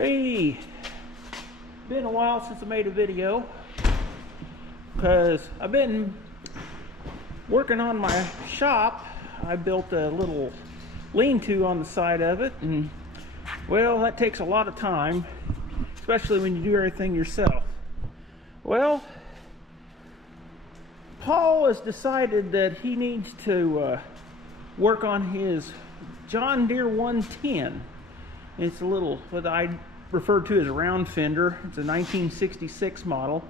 Hey, been a while since I made a video because I've been working on my shop. I built a little lean-to on the side of it, and well, that takes a lot of time, especially when you do everything yourself. Well, Paul has decided that he needs to work on his John Deere 110. It's a little, what I refer to as a Round Fender. It's a 1966 model.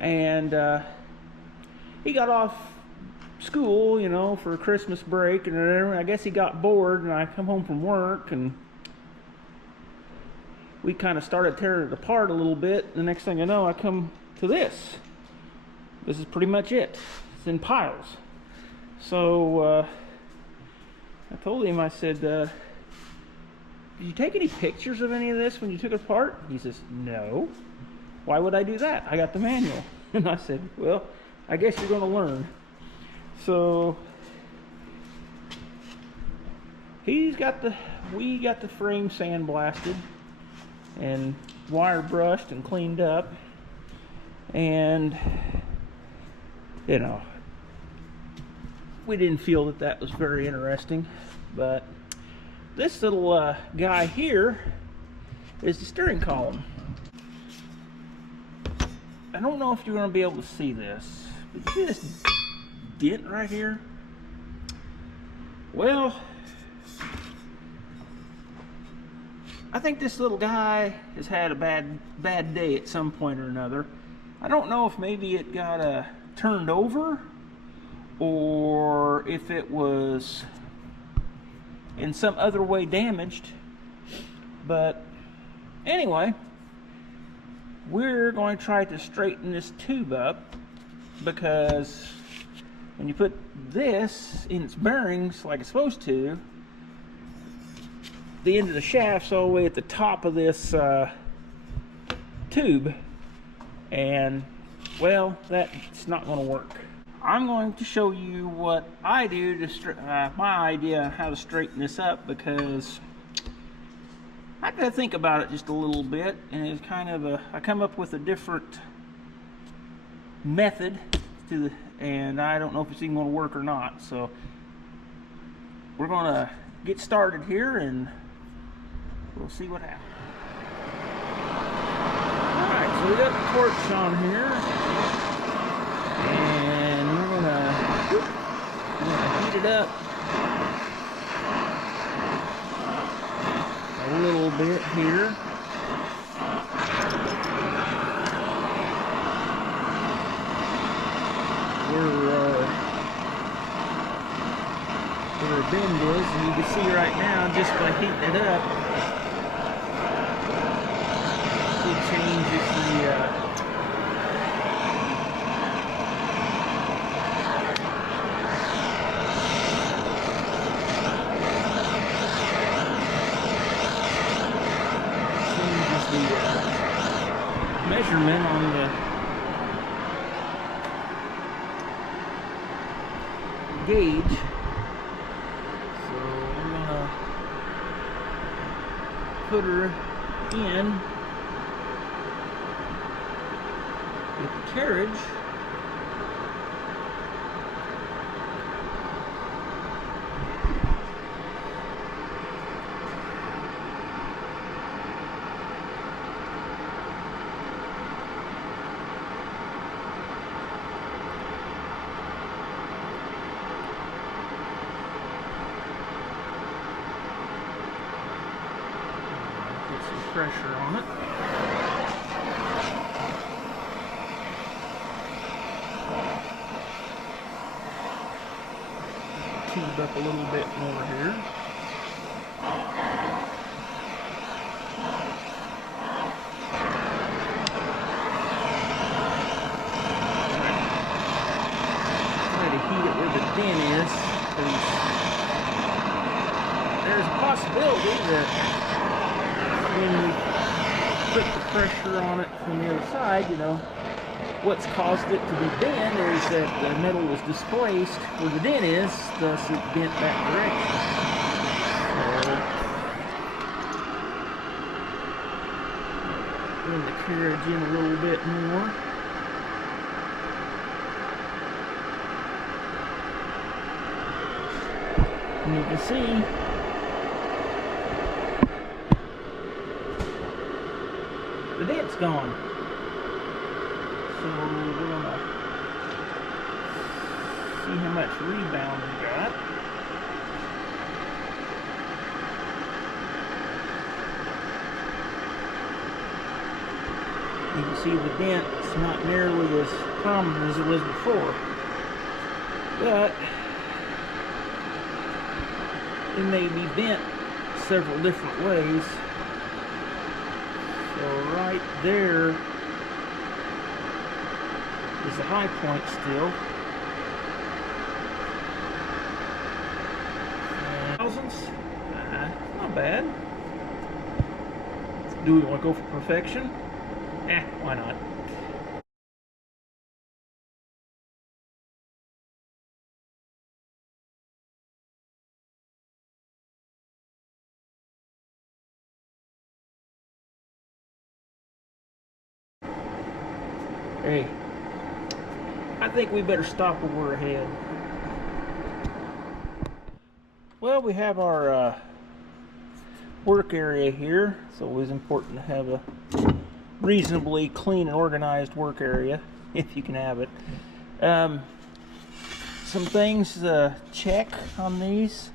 And he got off school, you know, for a Christmas break, and I guess he got bored, and I come home from work, and we kind of started tearing it apart a little bit. The next thing I know, I come to this. This is pretty much it. It's in piles. So I told him, I said, did you take any pictures of any of this when you took it apart? He says, no. Why would I do that? I got the manual. And I said, well, I guess you're going to learn. So we got the frame sandblasted and wire brushed and cleaned up. And, you know, we didn't feel that was very interesting, but this little guy here is the steering column. I don't know if you're going to be able to see this, but you see this dent right here? Well, I think this little guy has had a bad day at some point or another. I don't know if maybe it got turned over, or if it was in some other way damaged. But anyway, we're going to try to straighten this tube up, because when you put this in its bearings like it's supposed to, the end of the shaft's all the way at the top of this tube, and well, that's not going to work. I'm going to show you what I do to my idea on how to straighten this up, because I had to think about it just a little bit, and it's kind of I come up with a different method and I don't know if it's even going to work or not. So we're going to get started here, and we'll see what happens. All right, so we got the torch on here, and we're gonna heat it up a little bit here. Where the bend is, and you can see right now, just by heating it up, it changes the measurement on the gauge. So we're gonna put her in with the carriage. Pressure on it. Tube up a little bit more here. Try to heat it where the dent is, because there's a possibility that when we put the pressure on it from the other side, you know, what's caused it to be bent is that the metal was displaced where the dent is, thus it bent that direction. So carriage in a little bit more. And you can see the dent's gone. So we're gonna see how much rebound we got. You can see the dent's not nearly as prominent as it was before, but it may be bent several different ways. So right there is the high point still. Thousands, not bad. Do we want to go for perfection? Why not? Hey, I think we better stop when we're ahead. Well, we have our work area here. It's always important to have a reasonably clean and organized work area, if you can have it. Some things to check on these.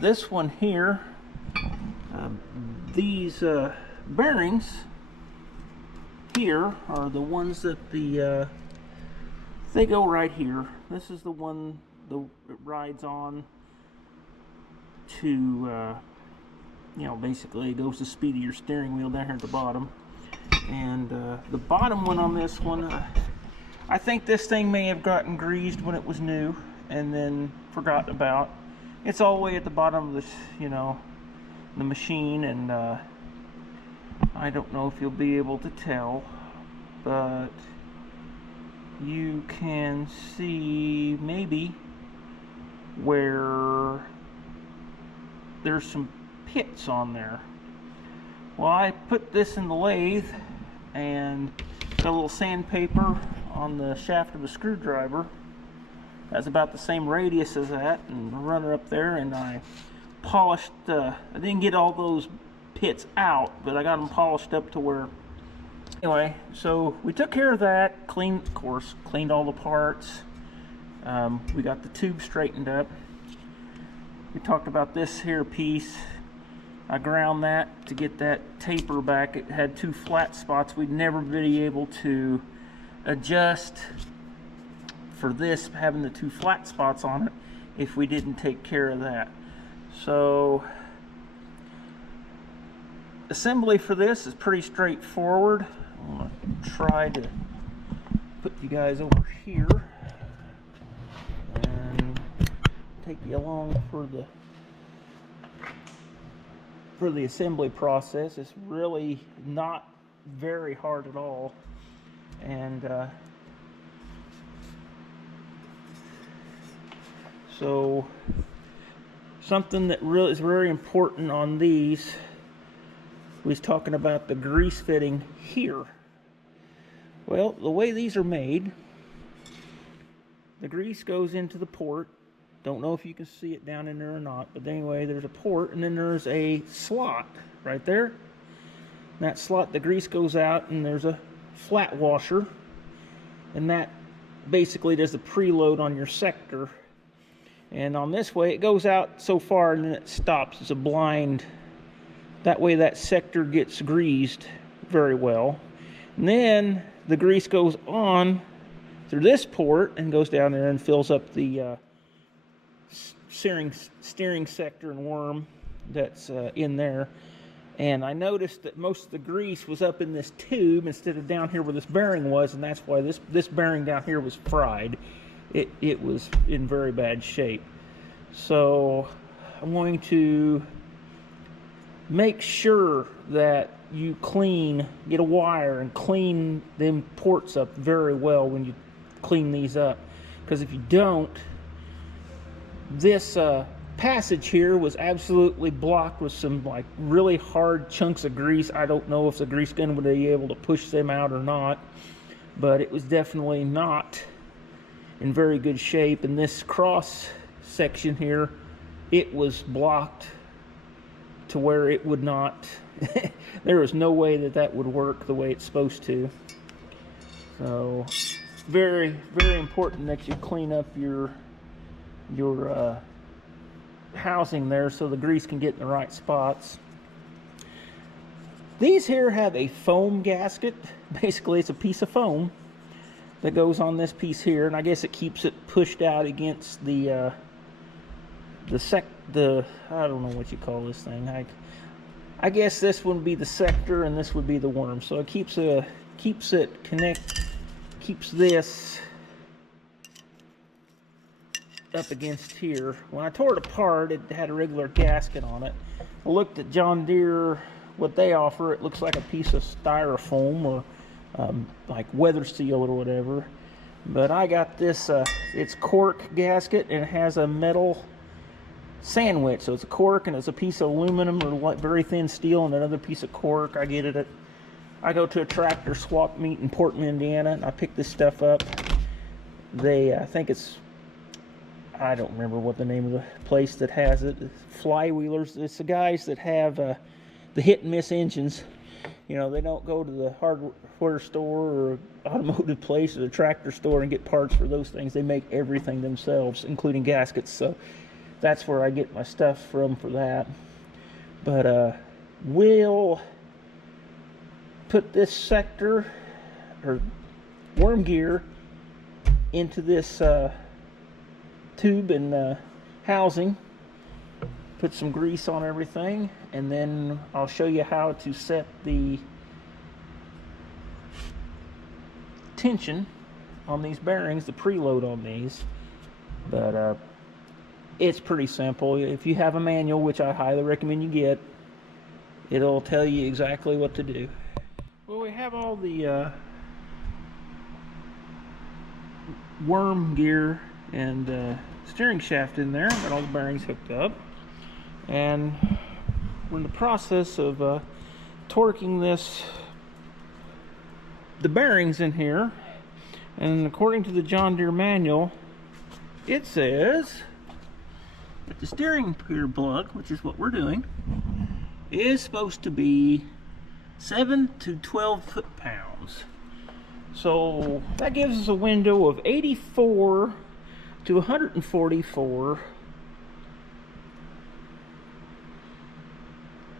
This one here, these bearings here are the ones that they go right here. This is the one that rides on to you know, basically it goes the speed of your steering wheel down here at the bottom. And the bottom one on this one, I think this thing may have gotten greased when it was new and then forgotten about. It's all the way at the bottom of this, you know, the machine, and I don't know if you'll be able to tell, but you can see maybe where there's some pits on there. Well, I put this in the lathe and got a little sandpaper on the shaft of a screwdriver. That's about the same radius as that, and run it up there, and I polished, I didn't get all those pits out, but I got them polished up to where, anyway, so we took care of that, cleaned, of course, cleaned all the parts. We got the tube straightened up. We talked about this here piece. I ground that to get that taper back. It had two flat spots. We'd never be able to adjust for this having the two flat spots on it if we didn't take care of that. So assembly for this is pretty straightforward. I'm going to try to put you guys over here and take you along for the assembly process. It's really not very hard at all, and so something that really is very important on these, we was talking about the grease fitting here. Well, the way these are made, the grease goes into the port. Don't know if you can see it down in there or not, but anyway, there's a port, and then there's a slot right there. In that slot, the grease goes out, and there's a flat washer, and that basically does the preload on your sector. And on this way, it goes out so far, and then it stops. It's a blind. That way, that sector gets greased very well. And then the grease goes on through this port and goes down there and fills up the steering sector and worm that's in there. And I noticed that most of the grease was up in this tube instead of down here where this bearing was, and that's why this bearing down here was fried. It was in very bad shape. So I'm going to make sure that you get a wire and clean them ports up very well when you clean these up, because if you don't, this passage here was absolutely blocked with some like really hard chunks of grease. I don't know if the grease gun would be able to push them out or not, but it was definitely not in very good shape. And this cross section here, it was blocked to where it would not there was no way that that would work the way it's supposed to. So very, very important that you clean up your housing there so the grease can get in the right spots. These here have a foam gasket. Basically, it's a piece of foam that goes on this piece here, and I guess it keeps it pushed out against the I don't know what you call this thing. I guess this would be the sector and this would be the worm. So it keeps this up against here. When I tore it apart, it had a regular gasket on it. I looked at John Deere, what they offer. It looks like a piece of styrofoam or like weather seal or whatever. But I got this, it's cork gasket, and it has a metal sandwich. So it's a cork and it's a piece of aluminum or like very thin steel and another piece of cork. I go to a tractor swap meet in Portland, Indiana, and I pick this stuff up. I think I don't remember what the name of the place that has it. Flywheelers. It's the guys that have the hit and miss engines. You know, they don't go to the hardware store or automotive place or the tractor store and get parts for those things. They make everything themselves, including gaskets. So that's where I get my stuff from for that. But we'll put this sector or worm gear into this tube and housing, put some grease on everything, and then I'll show you how to set the tension on these bearings, the preload on these. But it's pretty simple. If you have a manual, which I highly recommend you get, it'll tell you exactly what to do. Well, we have all the worm gear and steering shaft in there, got all the bearings hooked up, and we're in the process of torquing the bearings in here. And according to the John Deere manual, it says that the steering gear plug, which is what we're doing, is supposed to be 7 to 12 foot-pounds. So that gives us a window of 84 to 144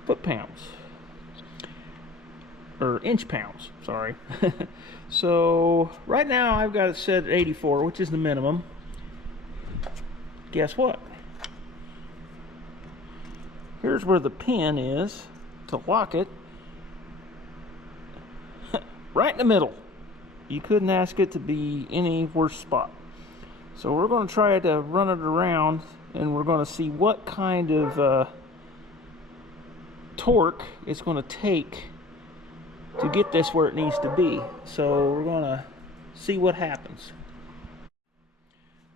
foot-pounds, or inch-pounds, sorry. So right now I've got it set at 84, which is the minimum. Guess what? Here's where the pin is to lock it. Right in the middle. You couldn't ask it to be any worse spot. So we're going to try to run it around, and we're going to see what kind of torque it's going to take to get this where it needs to be. So we're going to see what happens.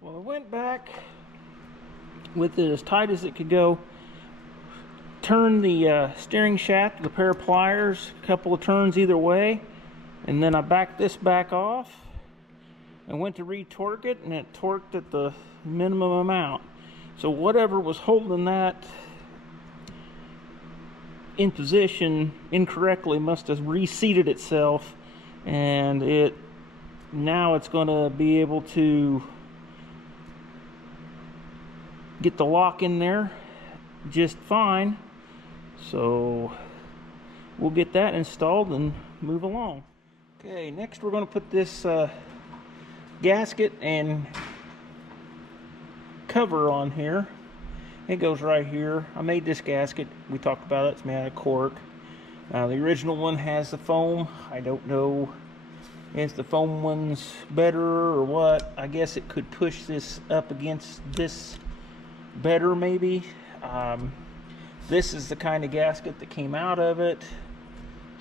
Well, I went back with it as tight as it could go, turned the steering shaft with a pair of pliers, a couple of turns either way, and then I backed this back off and went to re-torque it, and it torqued at the minimum amount. So whatever was holding that in position incorrectly must have reseated itself, and now it's going to be able to get the lock in there just fine. So we'll get that installed and move along. Okay, next we're going to put this gasket and cover on here. It goes right here. I made this gasket. We talked about it. It's made out of cork. The original one has the foam. I don't know if the foam one's better or what. I guess it could push this up against this better maybe. This is the kind of gasket that came out of it,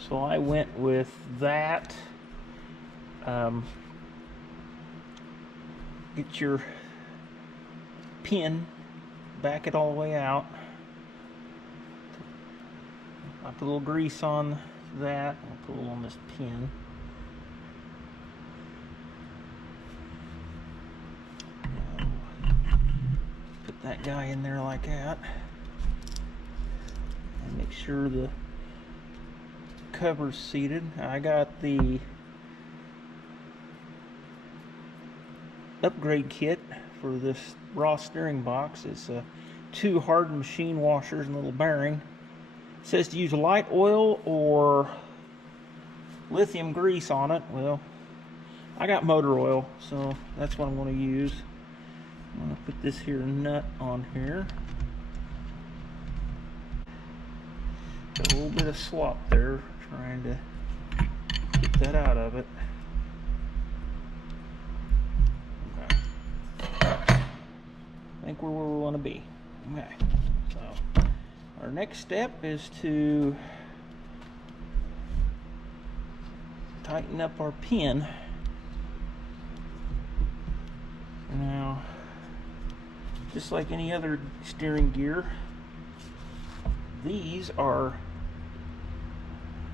so I went with that. Get your pin back it all the way out. I'll put a little grease on that. I'll put a little on this pin. Put that guy in there like that. And make sure the cover's seated. I got the upgrade kit for this raw steering box. It's 2 hardened machine washers and a little bearing. It says to use light oil or lithium grease on it. Well, I got motor oil, so that's what I'm going to use. I'm going to put this here nut on here. Got a little bit of slop there, trying to get that out of it. Okay. I think we're where we want to be. Okay. So our next step is to tighten up our pin. Now, just like any other steering gear, these are,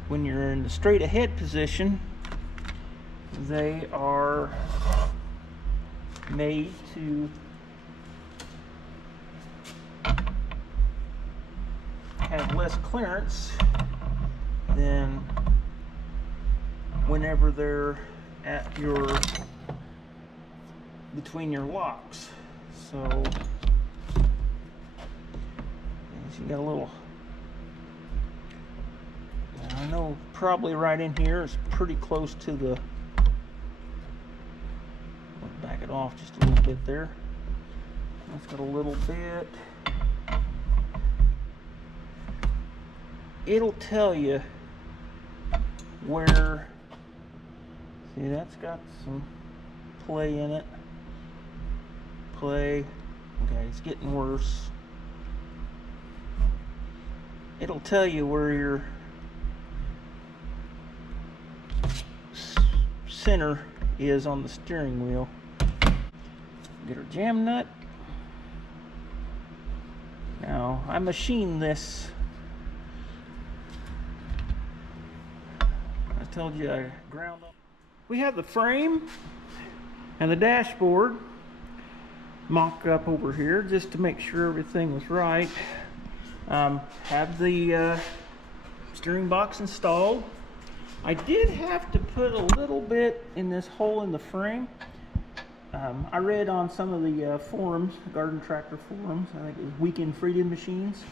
when you're in the straight ahead position, they are made to have less clearance than whenever they're at your, between your locks. So you got a little, I know probably right in here is pretty close to the, I'll back it off just a little bit there. That's got a little bit. It'll tell you where, see, that's got some play in it. Play. Okay, it's getting worse. It'll tell you where your center is on the steering wheel. Get our jam nut. Now, I machined this. I told you I ground up. We have the frame and the dashboard mocked up over here just to make sure everything was right. Have the steering box installed. I did have to put a little bit in this hole in the frame. I read on some of the forums, garden tractor forums, I think it was Weekend Freedom Machines.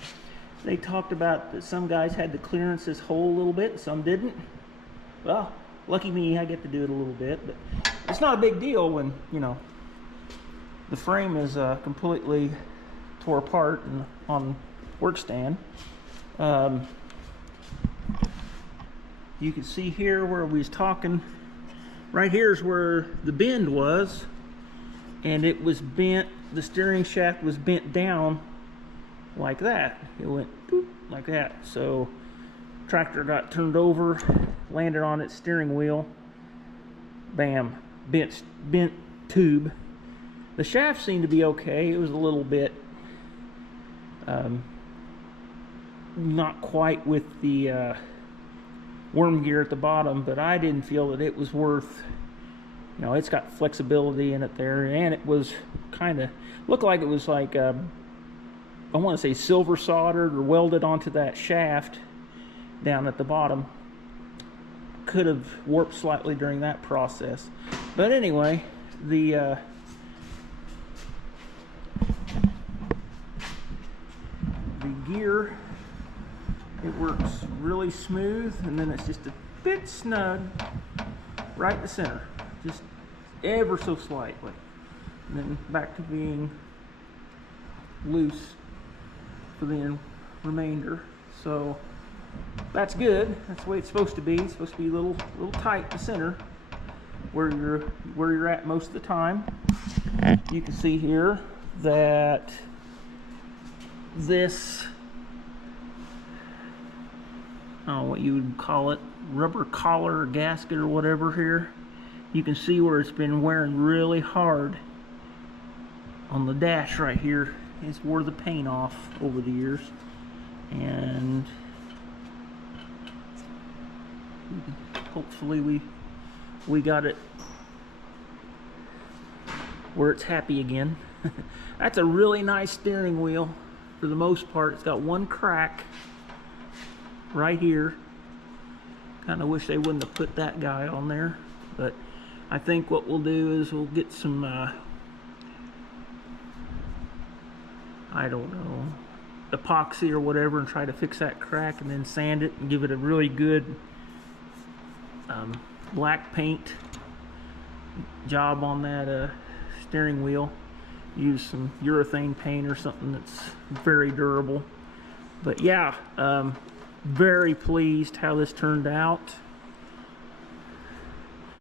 They talked about that some guys had to clearance this hole a little bit and some didn't. Well, lucky me, I get to do it a little bit, but it's not a big deal when, you know, the frame is completely tore apart and on work stand. You can see here where we was talking, right here is where the bend was, and it was bent, the steering shaft was bent down like that. It went boop, like that. So tractor got turned over, landed on its steering wheel, bam, bent tube. The shaft seemed to be okay. It was a little bit not quite with the worm gear at the bottom, but I didn't feel that it was worth, you know, it's got flexibility in it there, and it was kind of, looked like it was like, I want to say silver soldered or welded onto that shaft down at the bottom. Could have warped slightly during that process. But anyway, the gear, it works really smooth, and then it's just a bit snug right in the center, just ever so slightly, and then back to being loose for the remainder. So that's good. That's the way it's supposed to be. It's supposed to be a little tight in the center where you're at most of the time. You can see here that this, I don't know what you would call it, rubber collar or gasket or whatever here. You can see where it's been wearing really hard on the dash right here. has wore the paint off over the years, and hopefully we got it where it's happy again. That's a really nice steering wheel for the most part. It's got one crack right here. Kind of wish they wouldn't have put that guy on there, but I think what we'll do is we'll get some I don't know, epoxy or whatever, and try to fix that crack, and then sand it and give it a really good black paint job on that steering wheel. Use some urethane paint or something that's very durable. But yeah, very pleased how this turned out.